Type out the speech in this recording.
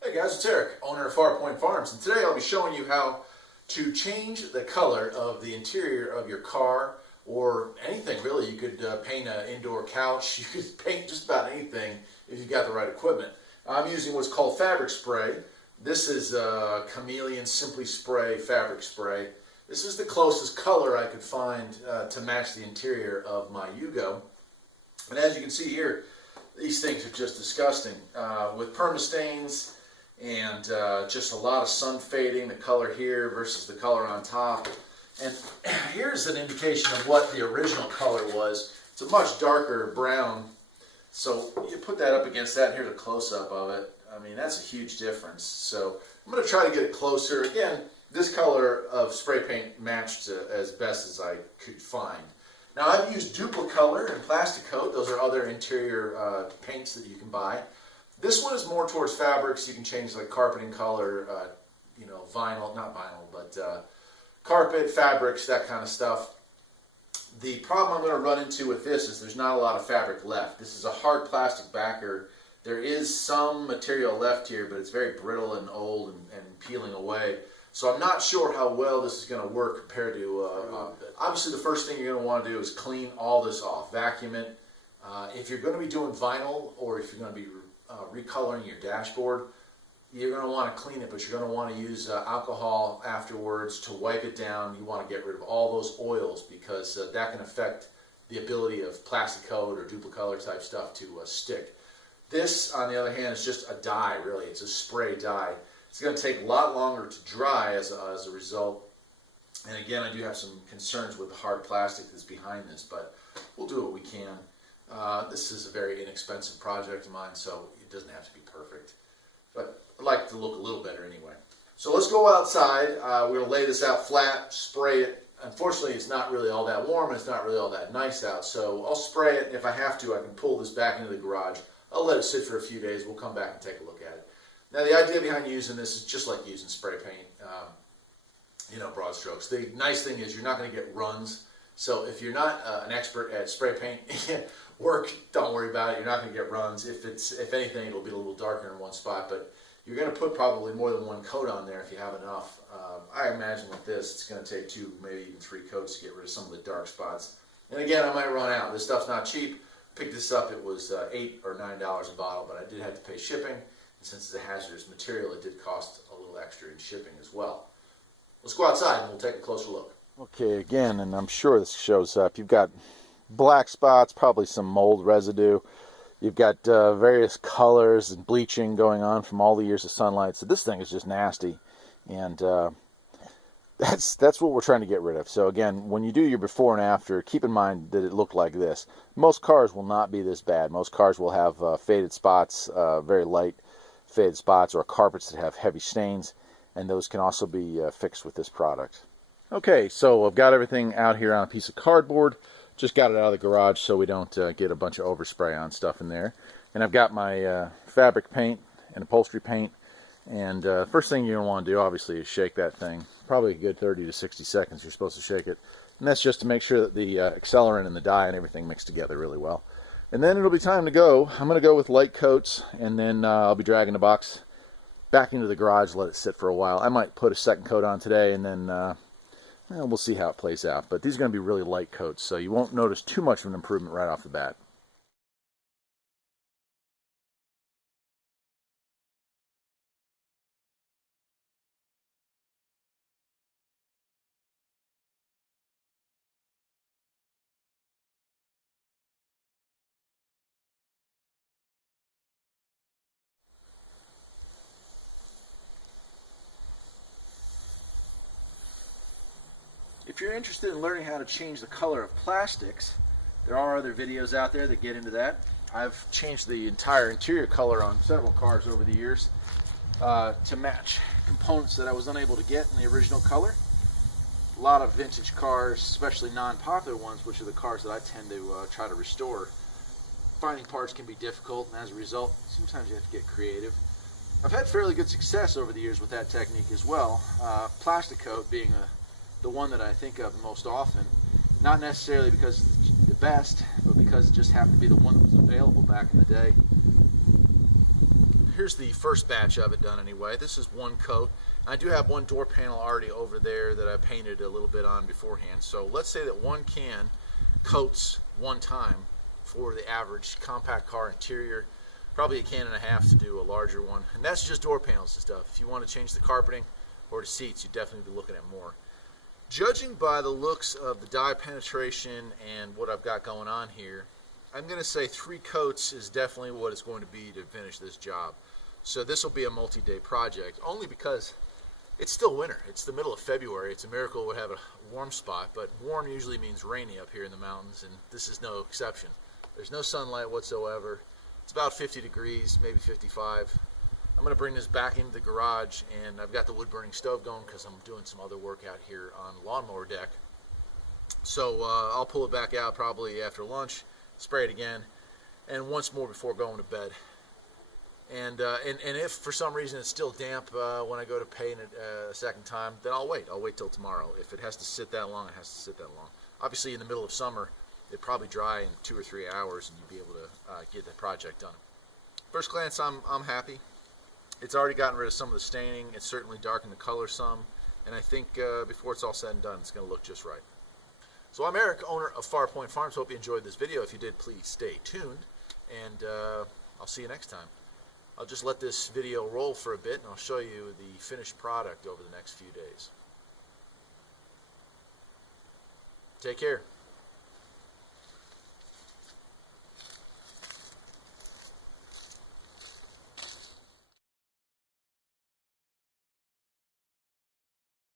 Hey guys, it's Eric, owner of Far Point Farms, and today I'll be showing you how to change the color of the interior of your car or anything really. You could paint an indoor couch, you could paint just about anything if you've got the right equipment. I'm using what's called fabric spray. This is Chameleon Simply Spray fabric spray. This is the closest color I could find to match the interior of my Yugo. And as you can see here, these things are just disgusting. With permastains and just a lot of sun fading, the color here versus the color on top. And here's an indication of what the original color was. It's a much darker brown. So you put that up against that, and here's a close-up of it. I mean, that's a huge difference. So I'm going to try to get it closer. Again, this color of spray paint matched as best as I could find. Now I've used Dupli-color and plasticoat. Those are other interior paints that you can buy. This one is more towards fabrics. You can change like carpeting color, vinyl, not vinyl, but carpet, fabrics, that kind of stuff. The problem I'm going to run into with this is there's not a lot of fabric left. This is a hard plastic backer. There is some material left here, but it's very brittle and old and peeling away. So I'm not sure how well this is going to work compared to, obviously the first thing you're going to want to do is clean all this off, vacuum it. If you're going to be doing vinyl or if you're going to be recoloring your dashboard, you're going to want to clean it, but you're going to want to use alcohol afterwards to wipe it down. You want to get rid of all those oils because that can affect the ability of plasticoat or Dupli-color type stuff to stick. This, on the other hand, is just a dye, really. It's a spray dye. It's going to take a lot longer to dry as a result. And again, I do have some concerns with the hard plastic that's behind this, but we'll do what we can. This is a very inexpensive project of mine, so it doesn't have to be perfect. But I like to look a little better anyway. So let's go outside. We're going to lay this out flat, spray it. Unfortunately, it's not really all that warm, and it's not really all that nice out. So I'll spray it, and if I have to, I can pull this back into the garage. I'll let it sit for a few days. We'll come back and take a look at it. Now, the idea behind using this is just like using spray paint, broad strokes. The nice thing is you're not going to get runs. So if you're not an expert at spray paint work, don't worry about it. You're not going to get runs. If anything, it'll be a little darker in one spot, but you're going to put probably more than one coat on there if you have enough. I imagine with this, it's going to take 2, maybe even 3 coats to get rid of some of the dark spots. And again, I might run out. This stuff's not cheap. Picked this up, it was $8 or $9 a bottle, but I did have to pay shipping. And since it's a hazardous material, it did cost a little extra in shipping as well. Let's go outside and we'll take a closer look. Okay, again, and I'm sure this shows up. You've got black spots, probably some mold residue. You've got various colors and bleaching going on from all the years of sunlight. So this thing is just nasty, and that's what we're trying to get rid of. So again, when you do your before and after, keep in mind that it looked like this. Most cars will not be this bad. Most cars will have faded spots, very light faded spots, or carpets that have heavy stains, and those can also be fixed with this product. Okay, so I've got everything out here on a piece of cardboard. Just got it out of the garage so we don't get a bunch of overspray on stuff in there. And I've got my fabric paint and upholstery paint. And first thing you're going to want to do, obviously, is shake that thing. Probably a good 30 to 60 seconds you're supposed to shake it. And that's just to make sure that the accelerant and the dye and everything mix together really well. And then it'll be time to go. I'm going to go with light coats, and then I'll be dragging the box back into the garage, let it sit for a while. I might put a second coat on today, and then we'll see how it plays out. But these are going to be really light coats, so you won't notice too much of an improvement right off the bat. If you're interested in learning how to change the color of plastics, there are other videos out there that get into that. I've changed the entire interior color on several cars over the years to match components that I was unable to get in the original color. A lot of vintage cars, especially non-popular ones, which are the cars that I tend to try to restore, finding parts can be difficult, and as a result, sometimes you have to get creative. I've had fairly good success over the years with that technique as well. Plasticoat being the one that I think of most often, not necessarily because it's the best, but because it just happened to be the one that was available back in the day. here's the first batch of it done anyway. This is one coat. I do have one door panel already over there that I painted a little bit on beforehand. So let's say that one can coats one time for the average compact car interior. Probably a can and a half to do a larger one. And that's just door panels and stuff. If you want to change the carpeting or the seats, you'd definitely be looking at more. Judging by the looks of the dye penetration and what I've got going on here, I'm going to say 3 coats is definitely what it's going to be to finish this job. So this will be a multi-day project, only because it's still winter. It's the middle of February. It's a miracle we have a warm spot, but warm usually means rainy up here in the mountains, and this is no exception. There's no sunlight whatsoever. It's about 50 degrees, maybe 55. I'm going to bring this back into the garage, and I've got the wood-burning stove going because I'm doing some other work out here on the lawnmower deck. So I'll pull it back out probably after lunch, spray it again, and once more before going to bed. And if for some reason it's still damp when I go to paint it a second time, then I'll wait. I'll wait till tomorrow. If it has to sit that long, it has to sit that long. Obviously, in the middle of summer, it'd probably dry in 2 or 3 hours, and you'd be able to get the project done. First glance, I'm happy. It's already gotten rid of some of the staining. It's certainly darkened the color some, and I think before it's all said and done, it's going to look just right. So I'm Eric, owner of Farpoint Farms. Hope you enjoyed this video. If you did, please stay tuned, and I'll see you next time. I'll just let this video roll for a bit, and I'll show you the finished product over the next few days. Take care.